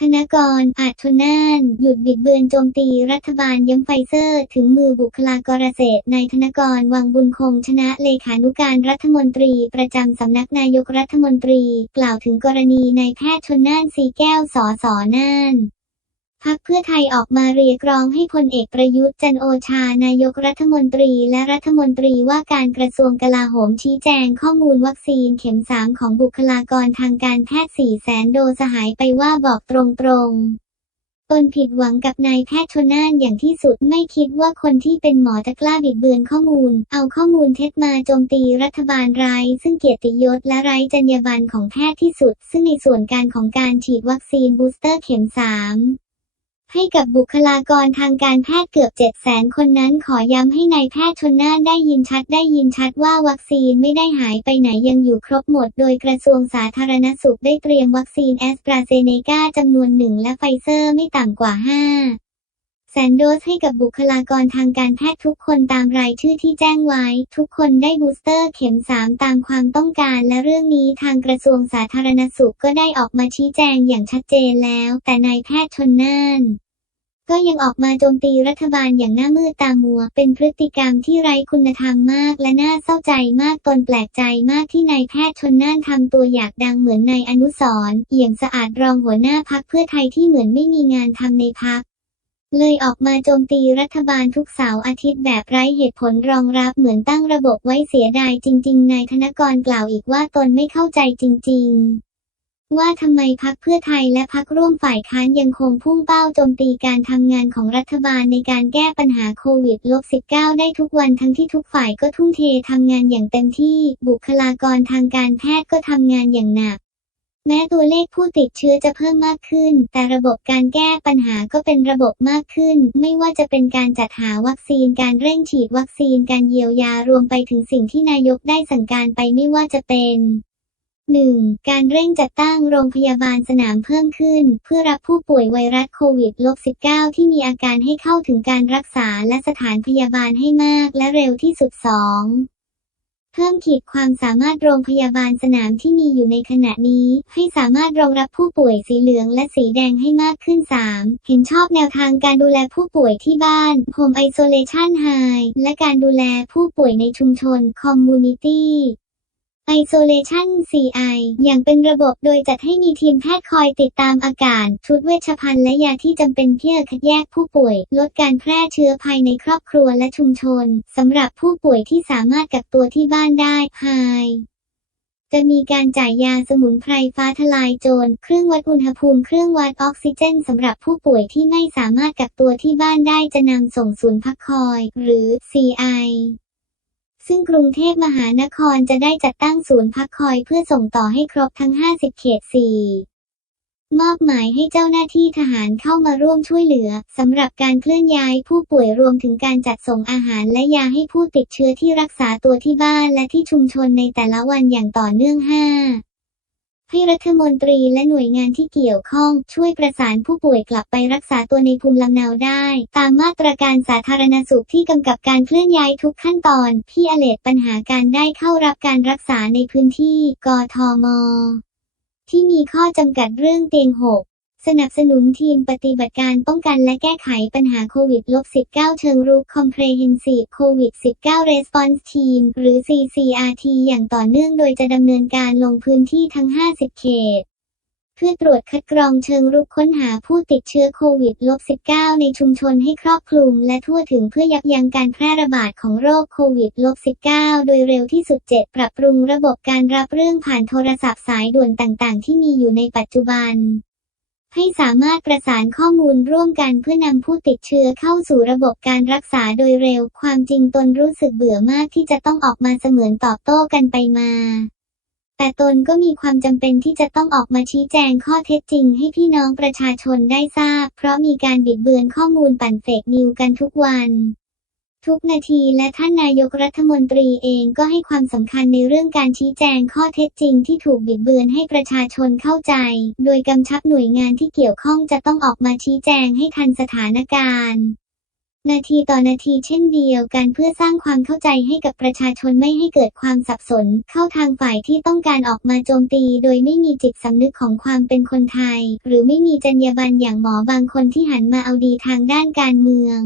ธนกร อาจชนน่าน หยุดบิดเบือนโจมตีรัฐบาลย้ำไฟเซอร์ ถึงมือบุคลากรเกษตรนายธนกร วังบุญคงชนะเลขานุการรัฐมนตรี ประจำสำนักนายกรัฐมนตรี กล่าวถึงกรณีนายแพทย์ชนน่านสีแก้วสอสอน่าน พักเพื่อไทยออกมาเรียกร้องให้พลเอกประยุทธ์จันโอชานายกรัฐมนตรีและรัฐมนตรีว่าการกระทรวงกลาโหมชี้แจงข้อมูลวัคซีนเข็มสามของบุคลากรทางการแพทย์4แสนโดสหายไปว่าบอกตรงๆ ตนผิดหวังกับนายแพทย์ชนน่านอย่างที่สุดไม่คิดว่าคนที่เป็นหมอจะกล้าบิดเบือนข้อมูล เอาข้อมูลเท็จมาโจมตีรัฐบาลไร้ซึ่งเกียรติยศและไร้จรรยาบรรณของแพทย์ที่สุด ซึ่งในส่วนการของการฉีดวัคซีนบูสเตอร์เข็มสาม ให้กับบุคลากรทางการแพทย์เกือบ 7 0 0 0 0คนนั้นขอย้ำให้นายแพทย์ชนน่านได้ยินชัดได้ยินชัดว่าวัคซีนไม่ได้หายไปไหนยังอยู่ครบหมด โดยกระทรวงสาธารณสุขได้เตรียมวัคซีนแอสตราเซเนกาจำนวนหนึ่งและไฟเซอร์ไม่ต่ำกว่า 5 แสนโดสให้กับบุคลากรทางการแพทย์ทุกคนตามรายชื่อที่แจ้งไว้ ทุกคนได้บูสเตอร์เข็ม 3 ตามความต้องการและเรื่องนี้ทางกระทรวงสาธารณสุขก็ได้ออกมาชี้แจงอย่างชัดเจนแล้ว แต่นายแพทย์ชนน่านก็ยังออกมาโจมตีรัฐบาลอย่างหน้ามืดตามัว เป็นพฤติกรรมที่ไร้คุณธรรมมาก และน่าเศร้าใจมากตนแปลกใจมากที่นายแพทย์ชนน่านทำตัวอยากดังเหมือนนายอนุสรณ์เอี่ยมสะอาดรองหัวหน้าพักเพื่อไทยที่เหมือนไม่มีงานทำในพัก เลยออกมาโจมตีรัฐบาลทุกเสาร์อาทิตย์แบบไร้เหตุผลรองรับเหมือนตั้งระบบไว้เสียดายจริง ๆ นายธนกรกล่าวอีกว่าตนไม่เข้าใจจริง ๆว่าทำไมพักเพื่อไทยและพักร่วมฝ่ายค้านยังคงพุ่งเป้าโจมตีการทำงานของรัฐบาลในการแก้ปัญหาโควิด -19 ได้ทุกวันทั้งที่ทุกฝ่ายก็ทุ่มเททำงานอย่างเต็มที่ บุคลากรทางการแพทย์ก็ทำงานอย่างหนัก แม้ตัวเลขผู้ติดเชื้อจะเพิ่มมากขึ้น แต่ระบบการแก้ปัญหาก็เป็นระบบมากขึ้น ไม่ว่าจะเป็นการจัดหาวัคซีน การเร่งฉีดวัคซีน การเยียวยารวมไปถึงสิ่งที่นายกได้สั่งการไปไม่ว่าจะเป็น 1. การเร่งจัดตั้งโรงพยาบาลสนามเพิ่มขึ้น เพื่อรับผู้ป่วยไวรัสโควิด -19 ที่มีอาการให้เข้าถึงการรักษาและสถานพยาบาลให้มากและเร็วที่สุด 2. เพิ่มขีดความสามารถโรงพยาบาลสนามที่มีอยู่ในขณะนี้ ให้สามารถรองรับผู้ป่วยสีเหลืองและสีแดงให้มากขึ้น 3. เห็นชอบแนวทางการดูแลผู้ป่วยที่บ้าน Home Isolation High และการดูแลผู้ป่วยในชุมชน Community Isolation CI อย่างเป็นระบบโดยจัดให้มีทีมแพทย์คอยติดตามอาการชุดเวชภัณฑ์และยาที่จำเป็นเพื่อคัดแยกผู้ป่วย ลดการแพร่เชื้อภายในครอบครัวและชุมชนสำหรับผู้ป่วยที่สามารถกักตัวที่บ้านได้ High จะมีการจ่ายยาสมุนไพรฟ้าทลายโจร เครื่องวัดอุณหภูมิ เครื่องวัดออกซิเจนสำหรับผู้ป่วยที่ไม่สามารถกักตัวที่บ้านได้จะนำส่งศูนย์พักคอย หรือ CI ซึ่งกรุงเทพมหานครจะได้จัดตั้งศูนย์พักคอยเพื่อส่งต่อให้ครบทั้ง 50 เขต 4 มอบหมายให้เจ้าหน้าที่ทหารเข้ามาร่วมช่วยเหลือสำหรับการเคลื่อนย้ายผู้ป่วยรวมถึงการจัดส่งอาหารและยาให้ผู้ติดเชื้อที่รักษาตัวที่บ้านและที่ชุมชนในแต่ละวันอย่างต่อเนื่อง 5 ให้รัฐมนตรีและหน่วยงานที่เกี่ยวข้อง ช่วยประสานผู้ป่วยกลับไปรักษาตัวในภูมิลำเนาได้ ตามมาตรการสาธารณสุขที่กำกับการเคลื่อนย้ายทุกขั้นตอนพี่อเลตปัญหาการได้เข้ารับการรักษาในพื้นที่ กทม ที่มีข้อจำกัดเรื่องเตียงหก สนับสนุนทีมปฏิบัติการป้องกันและแก้ไขปัญหาโควิด -19 เชิงรุก Comprehensive COVID-19 Response Team หรือ CCRT อย่างต่อเนื่องโดยจะดำเนินการลงพื้นที่ทั้ง 50 เขต เพื่อตรวจคัดกรองเชิงรุกค้นหาผู้ติดเชื้อโควิด -19 ในชุมชนให้ครอบคลุมและทั่วถึงเพื่อยับยั้งการแพร่ระบาดของโรคโควิด -19 โดยเร็วที่สุด 7 ปรับปรุงระบบการรับเรื่องผ่านโทรศัพท์สายด่วนต่างๆ ที่มีอยู่ในปัจจุบัน ให้สามารถประสานข้อมูลร่วมกันเพื่อนำผู้ติดเชื้อเข้าสู่ระบบการรักษาโดยเร็ว ความจริงตนรู้สึกเบื่อมากที่จะต้องออกมาเสมือนตอบโต้กันไปมา แต่ตนก็มีความจำเป็นที่จะต้องออกมาชี้แจงข้อเท็จจริงให้พี่น้องประชาชนได้ทราบ เพราะมีการบิดเบือนข้อมูลปั่นเฟกนิวกันทุกวัน ทุกนาทีและท่านนายกรัฐมนตรีเองก็ให้ความสำคัญในเรื่องการชี้แจงข้อเท็จจริงที่ถูกบิดเบือนให้ประชาชนเข้าใจ โดยกำชับหน่วยงานที่เกี่ยวข้องจะต้องออกมาชี้แจงให้ทันสถานการณ์ นาทีต่อนาทีเช่นเดียวกันเพื่อสร้างความเข้าใจให้กับประชาชนไม่ให้เกิดความสับสน เข้าทางฝ่ายที่ต้องการออกมาโจมตี โดยไม่มีจิตสำนึกของความเป็นคนไทย หรือไม่มีจรรยาบรรณอย่างหมอบางคนที่หันมาเอาดีทางด้านการเมือง